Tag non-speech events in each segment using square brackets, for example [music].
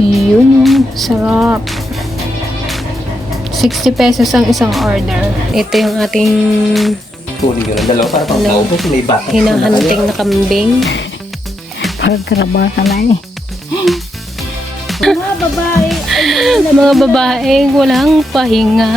Yun yung sarap. 60 pesos ang isang order. Ito yung ating Kunin ko ng dalawa para pang Ano? naubos. May bata. hinahanting na kambing. Pagkaraba ka na eh. Mga babae, mga babae walang pahinga.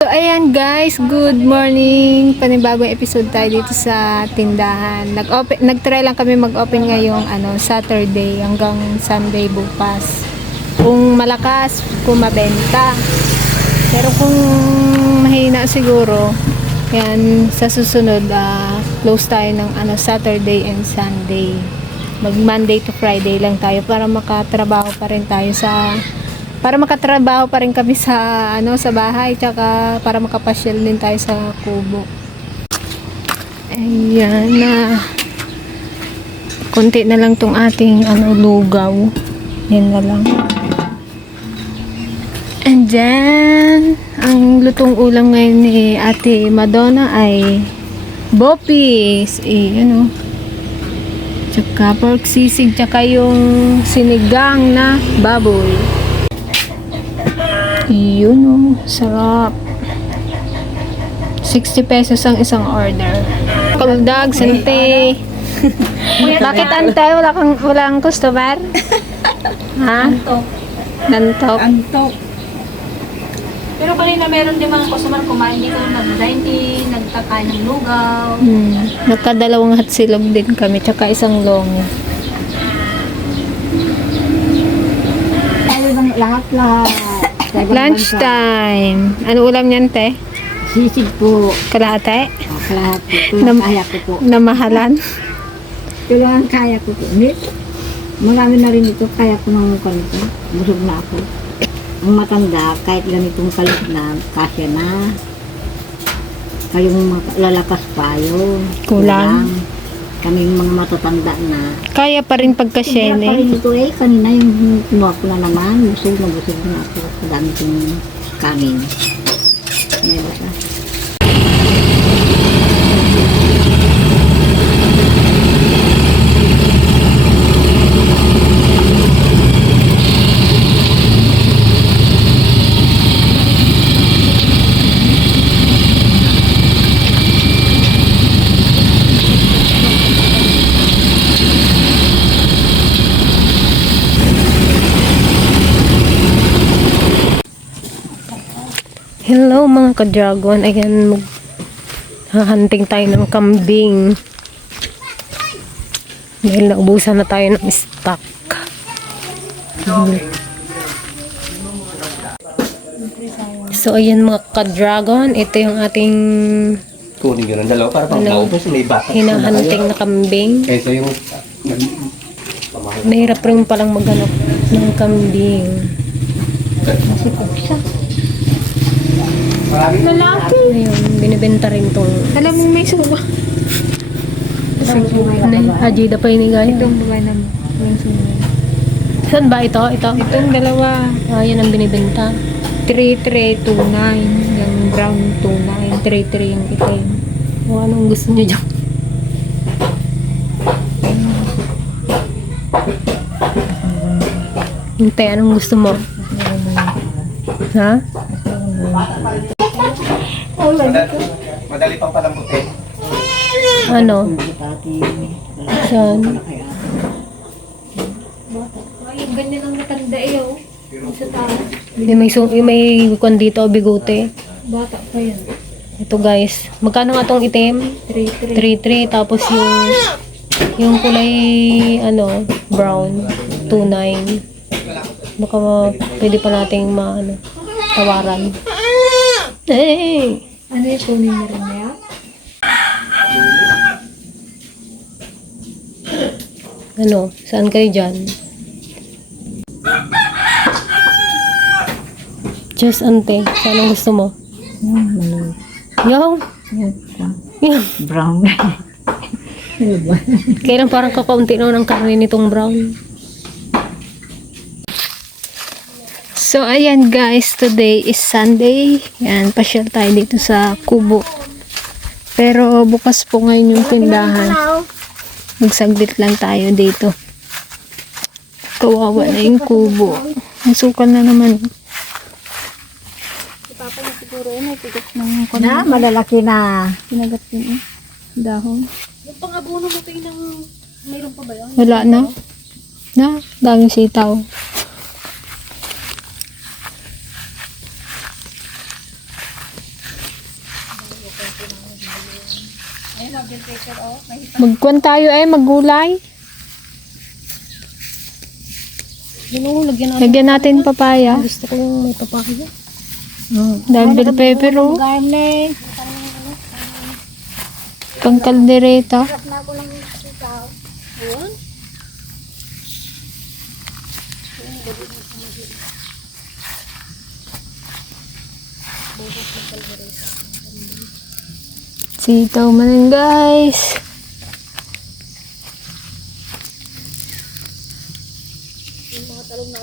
So ayan guys, good morning. Panibagong episode tayo dito sa tindahan. Nag-open nag-try lang kami mag-open ngayong ano Saturday hanggang Sunday bukas. Kung malakas, kung mabenta. Pero kung mahina siguro, yan sa susunod ah, close tayo ng ano Saturday and Sunday. Mag Monday to Friday lang tayo para makatrabaho pa rin tayo sa para makatrabaho pa rin kami sa ano sa bahay tsaka para makapasyal din tayo sa kubo. Ayan na. konti na lang tong ating ano lugaw. Yan na lang. And then, ang lutong ulam ngayon ni Ate Madonna ay bopis. Eh, ano. Tsaka pork sisig, tsaka yung sinigang na baboy. Yun oh, sarap. 60 pesos ang isang order. Kaldag, sante. Bakit ante? Wala kang, wala kang customer? [laughs] ha? Antok. Nantok. Antok. Pero kanina meron din mga customer kumain dito nag-dining, nagtakain ng lugaw. Hmm. Nagkadalawang hatsilog din kami, tsaka isang longo. Tayo bang lahat-lahat. Lunch time. Ano ulam niyan, te? Sisig po. Kalahate? O, kalahati. Ito Nam- lang kaya ko po. Namahalan? Ito lang ang kaya ko po. Hindi. Marami na rin ito. Kaya ko nang ganito. Busog na ako. Ang matanda, kahit ganitong kalit na, kasya na. Kayong mga lalakas pa yun. Kulang. Kaming mga matatanda na. Kaya pa rin Sobra pa pagkasyene. rin ito eh. Kanina yung kinuha ko na naman. Busog na busog na ako. Sa dami kong kanin. May bata. Hello mga ka-dragon. Ayan, mag hahanting tayo ng kambing. Dahil naubusan na tayo ng stock. So, ayan mga ka-dragon. Ito yung ating Kunin ko ng dalawa para pang Ano? naubos. May bata. hinahanting na kambing. Ito yung... Mahirap rin palang maghanap ng kambing. Marami. Lalaki. Ayun, binibenta rin tong... Alam mo may suwa. Ajida pa inigay. Itong babae na yung sumunod. Saan ba ito? Ito? Itong dalawa, Ah, yan ang binibenta. 3329, yung brown 29, 33 yung itim. O, anong gusto niyo dyan? Hintay, anong gusto mo? Ha? Madali, madali pang palambutin. Ano? Saan? Ay, ganyan ang matanda eh, oh. Sa. May, may, sung- may kwan dito, bigote. Bata pa yan. Ito guys. Magkano nga tong itim? 33. 3-3 tapos yung yung kulay ano brown 2-9 baka ma- pwede pa nating ma ano, tawaran hey! Ano yung kunin na rin na yan? ano? Saan kayo dyan? Just ante. Saan ang gusto mo? Yung Yan, yung? Brown. [laughs] ano ba? kailan parang kakaunti na ng karne nitong brown So, ayan guys, today is Sunday. Yan, pasyal tayo dito sa Kubo. Pero bukas po ngayon yung tindahan. Magsaglit lang tayo dito. Kawawa na yung kubo. Ang sukal na naman. Na, malalaki na. Pinagat yun eh. Dahon. Yung pang-abono mo kayo ng... Mayroon pa ba yun? Wala na. Na, daming sitaw. Magkuhan tayo eh, maggulay. Yun lagyan Lagyan natin papaya. Gusto ko yung may papakya. Dahil bell pepper oh. Kang kaldereta. Sitaw man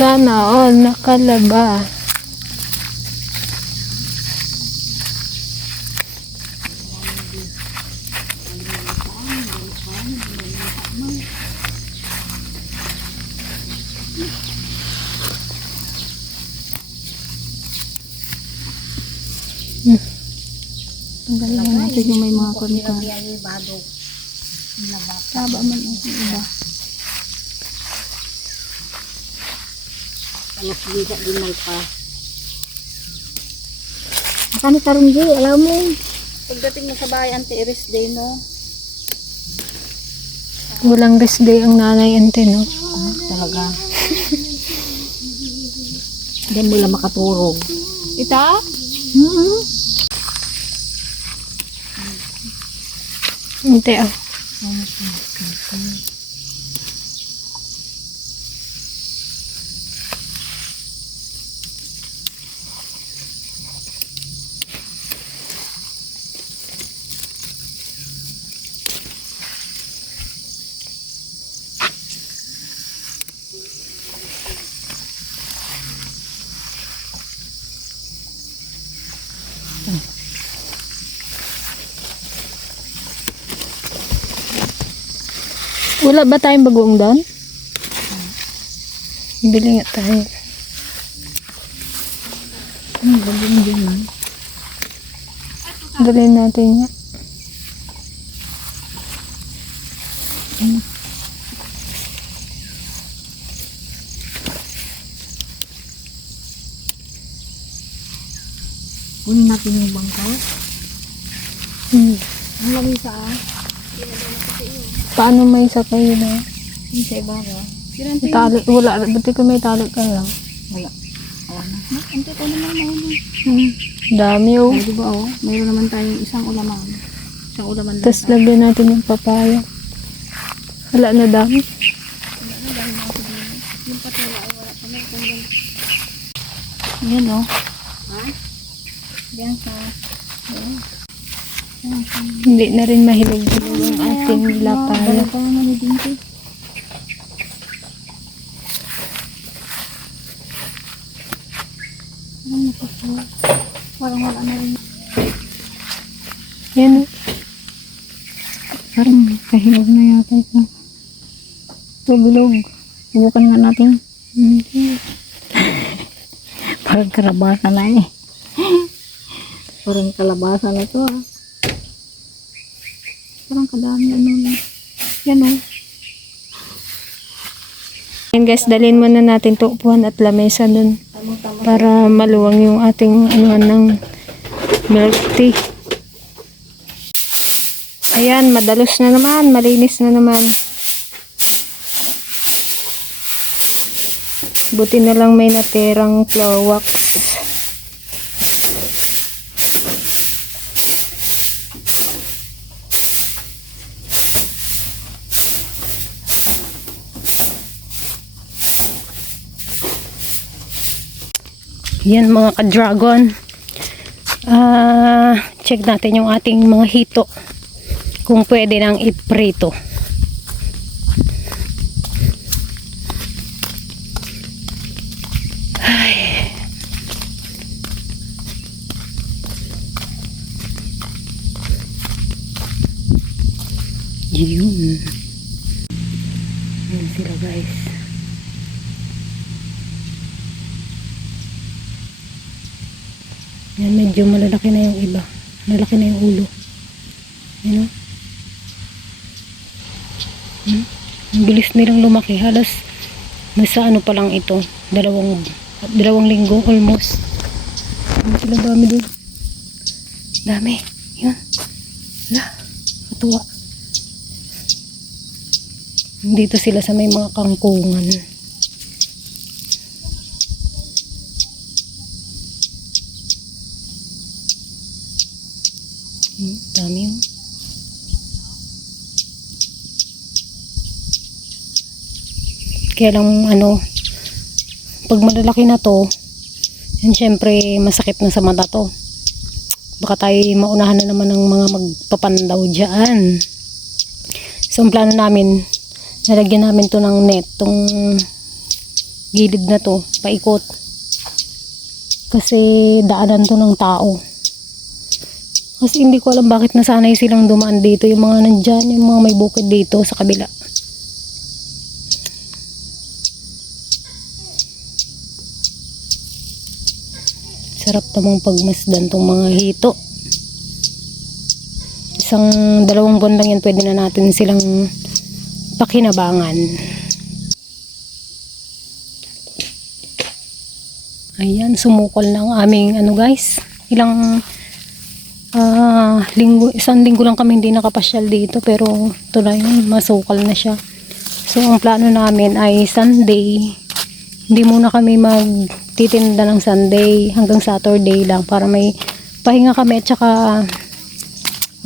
Sana all nakalaba. Tanggalin natin yung may mga konta. Taba man ang iba. Alas bisa din may pa. Makani karunggi, alam mo. Pagdating mo sa bahay, anti-iris day mo. Walang rest day ang nanay ante, no? Talaga. Hindi mo lang makaturog. Ita? Hmm. Ante, ah. Wala ba tayong bagoong doon? Bili nga tayo. Hmm, bagong din man. Dalhin natin nga. Kunin natin yung bangka. Hmm. Ang lamisa ah. Paano may isa kayo na? Yung sa ibabaw. May Tali, wala. Buti ko may tali ka lang. Wala. Wala na. Ante ko naman na yun. Hmm. Dami oh. Ay, di ba oh? Mayroon naman tayong isang ulaman. Isang ulaman lang Tapos lagyan natin yung papaya. Wala na dami. Yan oh. Hindi na rin mahilog-hilog ang ating lapaya. Dinky. Parang wala na rin. Yan oh. Parang kahilog na yata ito. Ito, bilog. Subukan nga natin. [laughs] Parang kalabasa na eh. Parang kalabasa na to ah. Parang kadami ano. Yan oh. Yan guys, dalhin muna natin to upuan at lamesa dun para maluwang yung ating anuhan ng milk tea. Ayan, madalos na naman, malinis na naman. Buti na lang may natirang floor wax. Yan mga ka-dragon. Ah, check natin yung ating mga hito. Kung pwede nang iprito. Yun. Yun sila guys. Yan, medyo malalaki na yung iba. Malaki na yung ulo. Yan o. Hmm? Ang bilis nilang lumaki. Halos nasa ano pa lang ito. Dalawang, dalawang linggo almost. Ano sila dami dun? Dami. Yun. Wala. Katuwa. Dito sila sa may mga kangkungan. Hmm, dami yun. Kaya lang ano, pag malalaki na to, yan syempre masakit na sa mata to. Baka tayo maunahan na naman ng mga magpapandaw dyan. So, ang plano namin, nalagyan namin to ng net, tong gilid na to, paikot. Kasi daanan to ng tao. Kasi hindi ko alam bakit nasanay silang dumaan dito, yung mga nandyan, yung mga may bukid dito sa kabila. Sarap namang pagmasdan tong mga hito. Isang dalawang buwan lang yan, pwede na natin silang pakinabangan. Ayan, sumukol na ang aming ano guys. Ilang ah linggo, isang linggo lang kami hindi nakapasyal dito pero ito na yun, masukal na siya. So ang plano namin ay Sunday. Hindi muna kami magtitinda ng Sunday hanggang Saturday lang para may pahinga kami at saka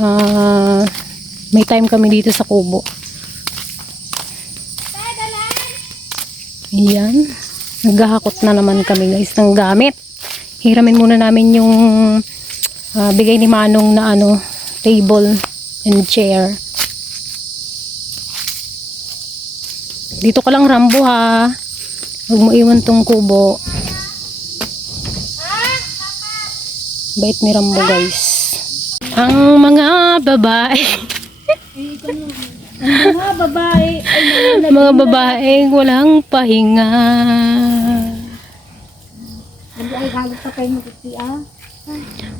ah, may time kami dito sa kubo. Ayan. Naghahakot na naman kami guys ng gamit. Hiramin muna namin yung ah, bigay ni Manong na ano, table and chair. Dito ka lang Rambo ha. Huwag mo iwan tong kubo. Bait ni Rambo guys. Ang mga babae. Mga babae, ay mga babae walang pahinga. Ay galit pa kayo magkiti ah.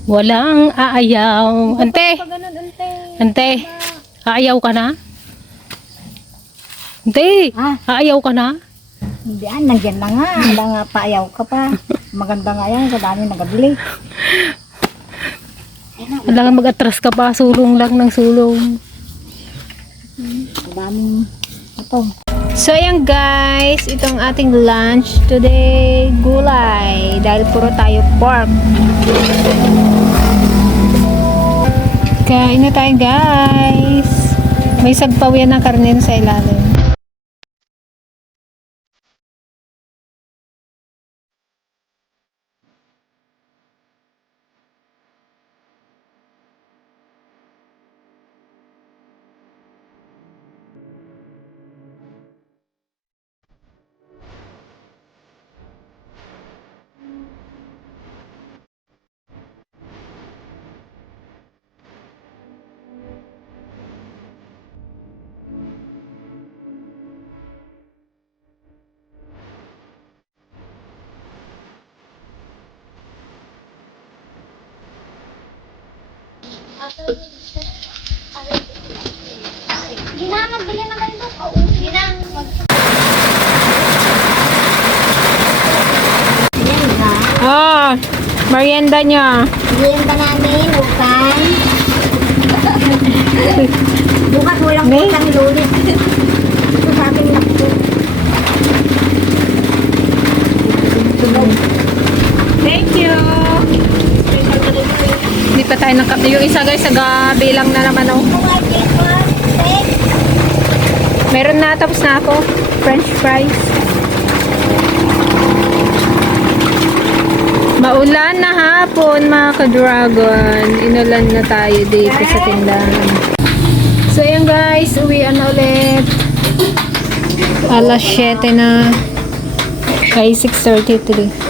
Walang aayaw. Ante! Ante! Aayaw ka na? Ante! Ah, Aayaw ka na? hindi ah, nandiyan na nga. Handa nga paayaw ka pa. Maganda nga yan, sa dami nagabili. Kailangan mag-atras ka pa. Sulong lang ng sulong. Daming ito. So ayan guys, itong ating lunch today, gulay. Dahil puro tayo pork. Kain na tayo guys. May sagpawian ng karne sa ilalim. Oh, merienda. Yan ba namin, utang? Bukas walang May? utang lulit. Ito sa ating nakto. Thank Hindi pa tayo nakap... Yung isa guys, sa gabi lang na naman oh. Meron na, tapos na ako. French fries. Maulan na hapon mga ka-dragon. Inulan na tayo dito sa tindahan. So ayan guys, uwian na ulit. Alas 7 na. Ay, 6.33.